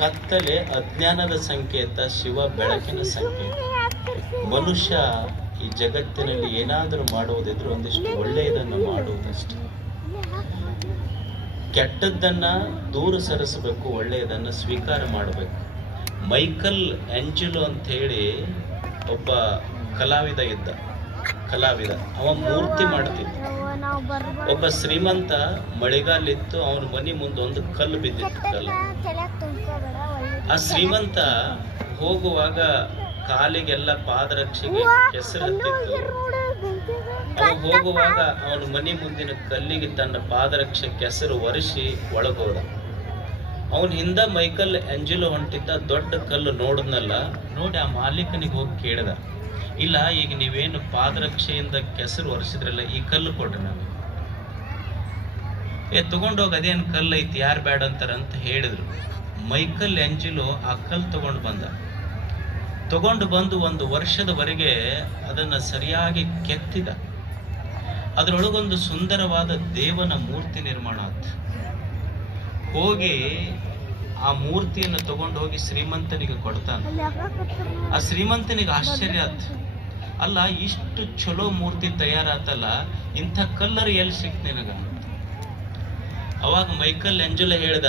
ಕತ್ತಲೆ ಅಜ್ಞಾನದ ಸಂಕೇತ, ಶಿವ ಬೆಳಕಿನ ಸಂಕೇತ. ಮನುಷ್ಯ ಈ ಜಗತ್ತಿನಲ್ಲಿ ಏನಾದರೂ ಮಾಡುವುದಿದ್ರೆ ಒಂದಿಷ್ಟು ಒಳ್ಳೆಯದನ್ನು ಮಾಡುವುದಷ್ಟೇ. ಕೆಟ್ಟದ್ದನ್ನ ದೂರ ಸರಿಸಬೇಕು, ಒಳ್ಳೆಯದನ್ನು ಸ್ವೀಕಾರ ಮಾಡಬೇಕು. ಮೈಕಲ್ ಆಂಜೆಲೋ ಅಂತ ಹೇಳಿ ಒಬ್ಬ ಕಲಾವಿದ ಇದ್ದ. ಅವ ಮೂರ್ತಿ ಮಾಡ್ತಿದ್ದ. ಒಬ್ಬ ಶ್ರೀಮಂತ ಮಳೆಗಾಲಿತ್ತು, ಅವನ ಮನೆ ಮುಂದೆ ಒಂದು ಕಲ್ಲು ಬಿದ್ದಿತ್ತು. ಕಲ್ಲು ಆ ಶ್ರೀಮಂತ ಹೋಗುವಾಗ ಕಾಲಿಗೆಲ್ಲ ಪಾದರಕ್ಷೆಗೆ ಕೆಸರು ಹತ್ತಿತ್ತು. ಅವ ಹೋಗುವಾಗ ಅವನ ಮನೆ ಮುಂದಿನ ಕಲ್ಲಿಗೆ ತನ್ನ ಪಾದರಕ್ಷೆ ಕೆಸರು ಒರೆಸಿ ಒಳಗೋದ. ಅವನ ಹಿಂದ ಮೈಕಲ್ ಆಂಜೆಲೋ ಹೊಂಟಿದ್ದ. ದೊಡ್ಡ ಕಲ್ಲು ನೋಡಿದ್ನಲ್ಲ, ನೋಡಿ ಆ ಮಾಲೀಕನಿಗೆ ಹೋಗಿ ಕೇಳಿದ, ಇಲ್ಲ ಈಗ ನೀವೇನು ಪಾದರಕ್ಷೆಯಿಂದ ಕೆಸರು ಒರೆಸಿದ್ರಲ್ಲ, ಈ ಕಲ್ಲು ಕೊಡ್ರಿ ನಮಗೆ. ತಗೊಂಡೋಗಿ ಅದೇನು ಕಲ್ಲು ಐತಿ, ಯಾರು ಬೇಡ ಅಂತಾರಂತ ಹೇಳಿದ್ರು. ಮೈಕಲ್ ಆಂಜೆಲೋ ಆ ಕಲ್ಲು ತಗೊಂಡು ಬಂದು 1 ವರ್ಷದವರೆಗೆ ಅದನ್ನು ಸರಿಯಾಗಿ ಕೆತ್ತಿದ. ಅದರೊಳಗೊಂದು ಸುಂದರವಾದ ದೇವನ ಮೂರ್ತಿ ನಿರ್ಮಾಣ ಆಯ್ತು. ಹೋಗಿ ಆ ಮೂರ್ತಿಯನ್ನು ತಗೊಂಡು ಹೋಗಿ ಶ್ರೀಮಂತನಿಗೆ ಕೊಡ್ತಾನೆ. ಆ ಶ್ರೀಮಂತನಿಗೆ ಆಶ್ಚರ್ಯ ಆಯ್ತು, ಅಲ್ಲ ಇಷ್ಟು ಚಲೋ ಮೂರ್ತಿ ತಯಾರಾತಲ್ಲ, ಇಂಥ ಕಲ್ಲರ್ ಎಲ್ಲಿ ಸಿಕ್ತ ನಿನಗ? ಅವಾಗ ಮೈಕಲ್ ಆಂಜೆಲೋ ಹೇಳ್ದ,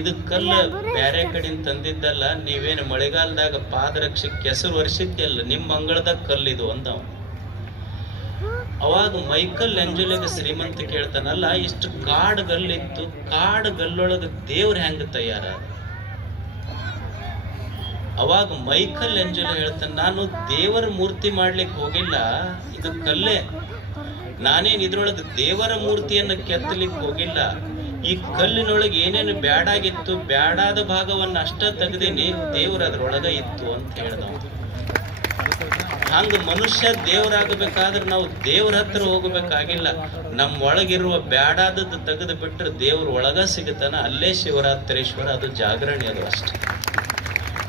ಇದು ಕಲ್ಲು ಬ್ಯಾರೆ ಕಡೆಯಿಂದ ತಂದಿದ್ದಲ್ಲ, ನೀವೇನು ಮಳೆಗಾಲದಾಗ ಪಾದರಕ್ಷೆ ಕೆಸರು ಒರೆಸಿದ್ಯಲ್ಲ, ನಿಮ್ಮ ಅಂಗಳದಾಗ ಕಲ್ಲಿದು ಅಂದ. ಅವಾಗ ಮೈಕಲ್ ಆಂಜೆಲೋಗೆ ಶ್ರೀಮಂತ ಕೇಳ್ತಾನಲ್ಲ, ಇಷ್ಟು ಕಾಡು ಗಲ್ಲಿತ್ತು, ಕಾಡು ಗಲ್ಲೊಳಗೆ ದೇವ್ರ ಹೆಂಗ ತಯಾರ? ಅವಾಗ ಮೈಕಲ್ ಆಂಜೆಲೋ ಹೇಳ್ತಾನೆ, ನಾನು ದೇವರ ಮೂರ್ತಿ ಮಾಡ್ಲಿಕ್ಕೆ ಹೋಗಿಲ್ಲ, ಇದು ಕಲ್ಲೇ. ನಾನೇನು ಇದ್ರೊಳಗೆ ದೇವರ ಮೂರ್ತಿಯನ್ನು ಕೆತ್ತಲಿಕ್ಕೆ ಹೋಗಿಲ್ಲ. ಈ ಕಲ್ಲಿನೊಳಗೆ ಏನೇನು ಬ್ಯಾಡಾಗಿತ್ತು, ಬ್ಯಾಡಾದ ಭಾಗವನ್ನು ಅಷ್ಟ ತೆಗೆದೀನಿ, ದೇವ್ರ ಅದ್ರೊಳಗ ಇತ್ತು ಅಂತ ಹೇಳ್ದವ. ಹಂಗ ಮನುಷ್ಯ ದೇವರಾಗಬೇಕಾದ್ರೆ ನಾವು ದೇವ್ರ ಹತ್ರ ಹೋಗಬೇಕಾಗಿಲ್ಲ. ನಮ್ಮ ಒಳಗಿರುವ ಬ್ಯಾಡಾದದ್ದು ತೆಗೆದು ಬಿಟ್ಟರೆ ದೇವ್ರ ಒಳಗ ಸಿಗುತ್ತಾನ. ಅಲ್ಲೇ ಶಿವರಾತ್ರೀಶ್ವರ, ಅದು ಜಾಗರಣೆ, ಅದು ಅಷ್ಟೆ.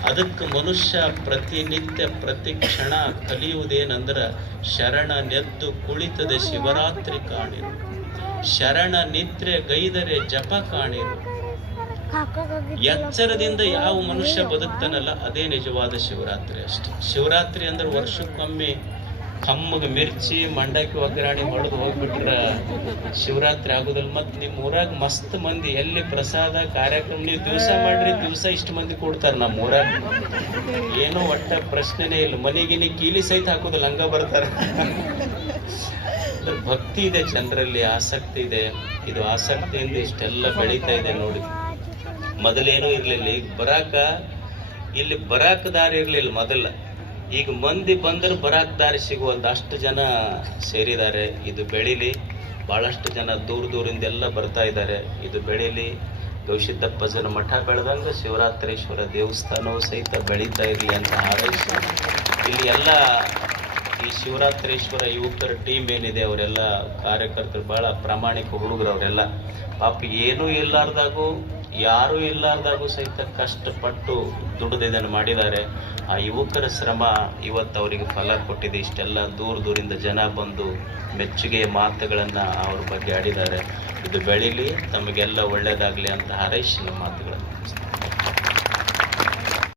ಅದಕ್ಕೆ ಮನುಷ್ಯ ಪ್ರತಿನಿತ್ಯ ಪ್ರತಿ ಕ್ಷಣ ಕಲಿಯುವುದೇನಂದ್ರ, ಶರಣ ನೆದ್ದು ಕುಳಿತದೆ ಶಿವರಾತ್ರಿ ಕಾಣಿರು, ಶರಣ ನಿದ್ರೆ ಗೈದರೆ ಜಪ ಕಾಣಿರು. ಎಚ್ಚರದಿಂದ ಯಾವ ಮನುಷ್ಯ ಬದುಕ್ತಾನಲ್ಲ, ಅದೇ ನಿಜವಾದ ಶಿವರಾತ್ರಿ ಅಷ್ಟೆ. ಶಿವರಾತ್ರಿ ಅಂದ್ರೆ ವರ್ಷಕ್ಕೊಮ್ಮೆ ಕಮ್ಮಗೆ ಮಿರ್ಚಿ ಮಂಡಕ್ಕಿ ಒಗ್ಗರಣೆ ಹೊಡೆದು ಹೋಗ್ಬಿಟ್ರ ಶಿವರಾತ್ರಿ ಆಗುದಲ್ಲ. ಮತ್ ನಿಮ್ ಊರಾಗ ಮಸ್ತ್ ಮಂದಿ ಎಲ್ಲಿ ಪ್ರಸಾದ ಕಾರ್ಯಕ್ರಮ ನೀವು ದಿವಸ ಮಾಡ್ರಿ, ದಿವಸ ಇಷ್ಟು ಮಂದಿ ಕೊಡ್ತಾರ. ನಮ್ಮ ಊರಾಗ ಏನೋ ಒಟ್ಟ ಪ್ರಶ್ನೆನೇ ಇಲ್ಲ, ಮನೆಗಿನಿ ಕೀಲಿ ಸಹಿತ ಹಾಕೋದಿಲ್ಲ, ಹಂಗ ಬರ್ತಾರ. ಭಕ್ತಿ ಇದೆ ಜನರಲ್ಲಿ, ಆಸಕ್ತಿ ಇದೆ. ಇದು ಆಸಕ್ತಿಯಿಂದ ಇಷ್ಟೆಲ್ಲ ಬೆಳೀತಾ ಇದೆ ನೋಡಿ. ಮೊದಲೇನೂ ಇರ್ಲಿಲ್ಲ, ಇಲ್ಲಿ ಬರಾಕ ದಾರಿ ಇರ್ಲಿಲ್ಲ ಮೊದಲ. ಈಗ ಮಂದಿ ಬಂದ್ರೆ ಬರಾಕ್ ದಾರಿ ಸಿಗುವಲ್ದು, ಅಷ್ಟು ಜನ ಸೇರಿದ್ದಾರೆ. ಇದು ಬೆಳೀಲಿ, ಬಹಳಷ್ಟು ಜನ ದೂರದಿಂದೆಲ್ಲ ಬರ್ತಾ ಇದ್ದಾರೆ. ಇದು ಬೆಳೀಲಿ, ಗವಿಸಿದ್ದಪ್ಪಜ್ಜನ ಮಠ ಬೆಳೆದಂಗ ಶಿವರಾತ್ರೀಶ್ವರ ದೇವಸ್ಥಾನವೂ ಸಹಿತ ಬೆಳೀತಾ ಇರಲಿ ಅಂತ ಹಾರೈಸಿ, ಇಲ್ಲಿ ಎಲ್ಲ ಈ ಶಿವರಾತ್ರೀಶ್ವರ ಯುವಕರ ಟೀಮ್ ಏನಿದೆ ಅವರೆಲ್ಲ ಕಾರ್ಯಕರ್ತರು ಬಹಳ ಪ್ರಾಮಾಣಿಕ ಹುಡುಗರು. ಅವರೆಲ್ಲ ಪಾಪ ಏನೂ ಇಲ್ಲಾರ್ದಾಗೂ ಯಾರೂ ಇಲ್ಲಾರ್ದಾಗೂ ಸಹಿತ ಕಷ್ಟಪಟ್ಟು ದುಡಿದು ಇದನ್ನು ಮಾಡಿದ್ದಾರೆ. ಆ ಯುವಕರ ಶ್ರಮ ಇವತ್ತು ಅವರಿಗೆ ಫಲ ಕೊಟ್ಟಿದೆ. ಇಷ್ಟೆಲ್ಲ ದೂರದಿಂದ ಜನ ಬಂದು ಮೆಚ್ಚುಗೆಯ ಮಾತುಗಳನ್ನು ಅವ್ರ ಬಗ್ಗೆ ಆಡಿದ್ದಾರೆ. ಇದು ಬೆಳೀಲಿ, ತಮಗೆಲ್ಲ ಒಳ್ಳೆಯದಾಗಲಿ ಅಂತ ಹಾರೈಸಿ ನಮ್ಮ ಮಾತುಗಳು